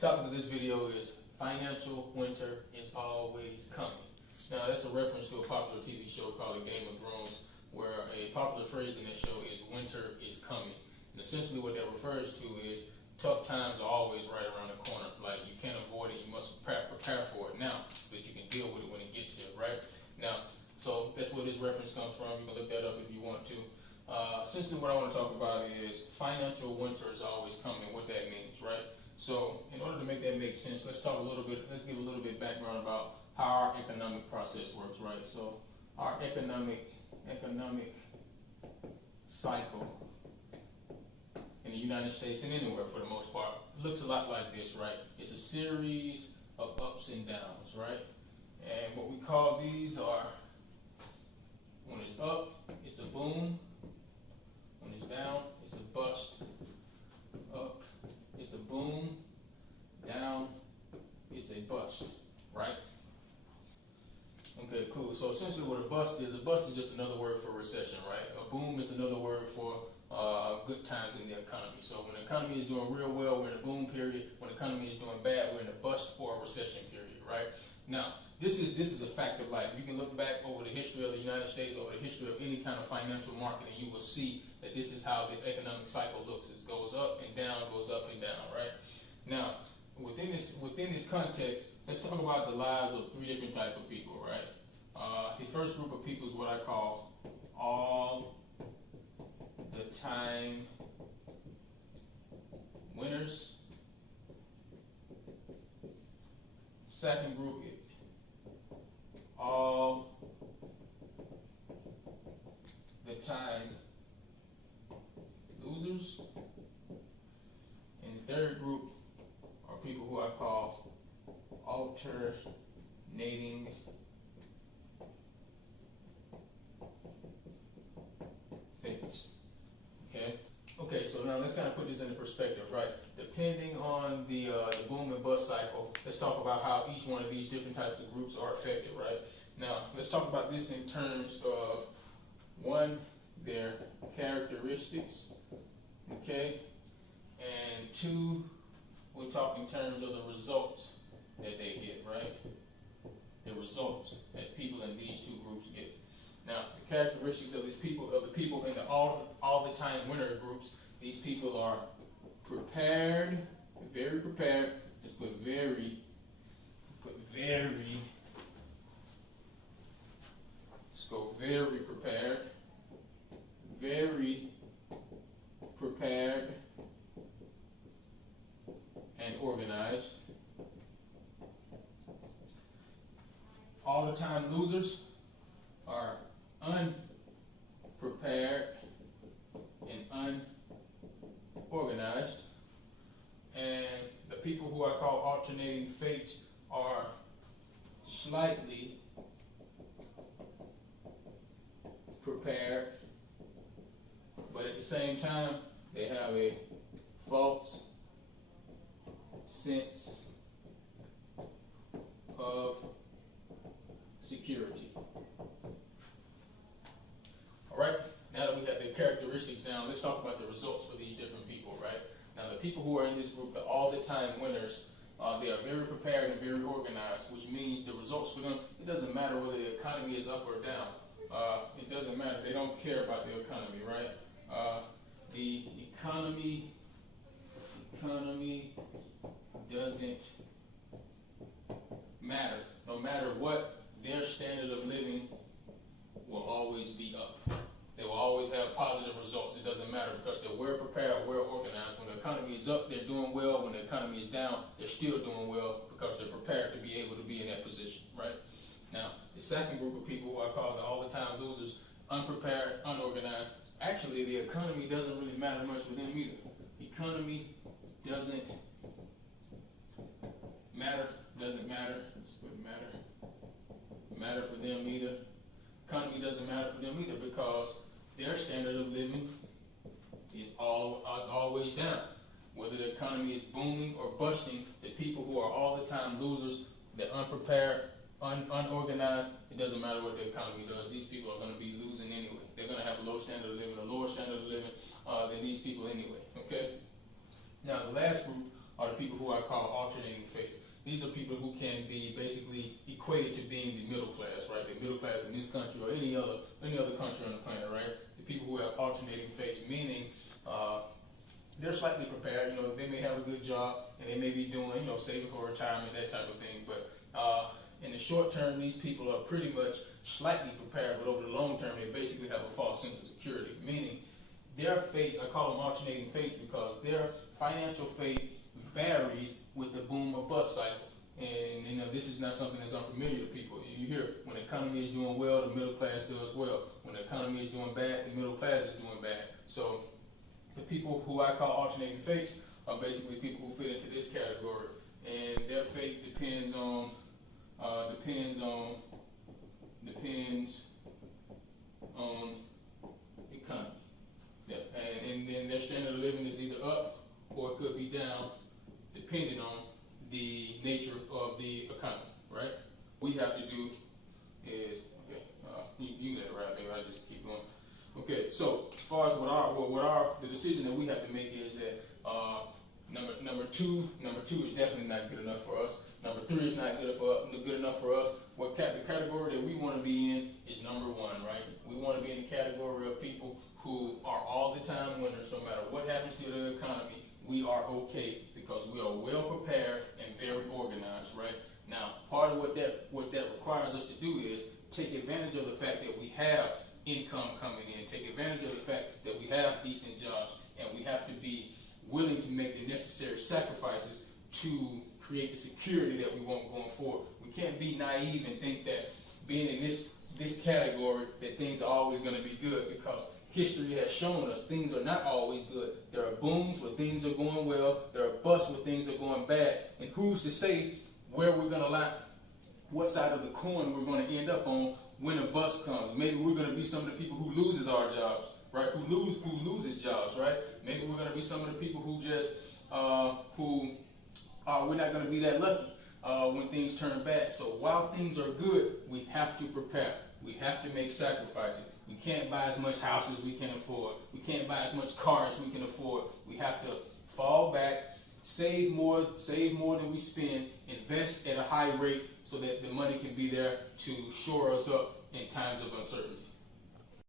Topic of this video is financial winter is always coming. Now that's a reference to a popular TV show called Game of Thrones, where a popular phrase in that show is winter is coming. And essentially what that refers to is tough times are always right around the corner. Like you can't avoid it, you must prepare for it now so that you can deal with it when it gets here, right? Now, so that's where this reference comes from. You can look that up if you want to. Essentially what I want to talk about is financial winter is always coming, what that means, right? So in order to make that make sense, let's give a little bit background about how our economic process works, right? So our economic cycle in the United States and anywhere for the most part looks a lot like this, right? It's a series of ups and downs, right? And what we call these are, when it's up, it's a boom. When it's down, it's a bust. Up, it's a boom. Down, it's a bust, right? Okay, cool. So essentially what a bust is just another word for recession, right? A boom is another word for good times in the economy. So when the economy is doing real well, we're in a boom period. When the economy is doing bad, we're in a bust or a recession period, right? Now, this is a fact of life. You can look back over the history of the United States, over the history of any kind of financial market, and you will see that this is how the economic cycle looks. It goes up and down, goes up and down, right? Now, within this context, let's talk about the lives of three different types of people, right? The first group of people is what I call all the time winners. Second group, all the time losers. And the third group are people who I call alternating fates. Okay, so now let's kind of put this into perspective, right? Depending on the boom and bust cycle, let's talk about how each one of these different types of groups are affected, right? Now, let's talk about this in terms of, one, their characteristics, okay? And two, we'll talk in terms of the results that they get, right? The results that people in these two groups get. Now, the characteristics of the people in the all the time winner groups, these people are prepared, very prepared. Just put very. Let's go very prepared, and organized. All the time losers are unprepared and unorganized. And the people who I call alternating fates are slightly prepared, but at the same time, they have a false sense of security. All right, now that we have the characteristics down, let's talk about the results for these different people, right? Now, the people who are in this group, the all-the-time winners, they are very prepared and very organized, which means the results for them, it doesn't matter whether the economy is up or down. It doesn't matter. They don't care about the economy, right? The economy doesn't matter. No matter what, their standard of living will always be up. They will always have positive results. It doesn't matter because they're well prepared, well organized. When the economy is up, they're doing well. When the economy is down, they're still doing well because they're prepared to be able to be in that position, right? Now, the second group of people who I call the all-the-time losers, unprepared, unorganized. Actually, the economy doesn't really matter much for them either. Economy doesn't matter. Let's put matter for them either. Economy doesn't matter for them either because their standard of living is always down. Whether the economy is booming or busting, the people who are all the time losers, they're unprepared, unorganized, it doesn't matter what the economy does. These people are going to be losing anyway. They're going to have a low standard of living, a lower standard of living than these people anyway, okay? Now, the last group are the people who I call alternating faiths. These are people who can be basically equated to being the middle class, right? The middle class in this country or any other country on the planet, right? The people who have alternating faiths, meaning they're slightly prepared. You know, they may have a good job and they may be doing, you know, saving for retirement, that type of thing. But in the short term, these people are pretty much slightly prepared, but over the long term, they basically have a false sense of security. Meaning, their faiths, I call them alternating faiths because their financial faith varies with the boom or bust cycle. And you know, this is not something that's unfamiliar to people. You hear when the economy is doing well, the middle class does well. When the economy is doing bad, the middle class is doing bad. So the people who I call alternating faiths are basically people who fit into this category, and their faith depends on economy. Yeah. And then their standard of living is either up or it could be down, depending on the nature of the economy. Right? What we have to do is you let it ride, baby. I just keep going. Okay, so as far as the decision that we have to make is that number two is definitely not good enough for us. Number 3 is not good enough for us. The category that we want to be in is number 1, right? We want to be in the category of people who are all the time winners. No matter what happens to the economy, we are okay because we are well prepared and very organized, right? Now, part of what that requires us to do is take advantage of the fact that we have income coming in, take advantage of the fact that we have decent jobs, and we have to be willing to make the necessary sacrifices to create the security that we want going forward. We can't be naive and think that being in this category that things are always going to be good, because history has shown us things are not always good. There are booms where things are going well, there are busts where things are going bad, and who's to say where we're going to lie, what side of the coin we're going to end up on when a bust comes. Maybe we're going to be some of the people who loses our jobs, right? Who loses jobs, right? Maybe we're going to be some of the people who just we're not going to be that lucky when things turn bad. So while things are good, we have to prepare. We have to make sacrifices. We can't buy as much house as we can afford. We can't buy as much car as we can afford. We have to fall back, save more than we spend, invest at a high rate so that the money can be there to shore us up in times of uncertainty.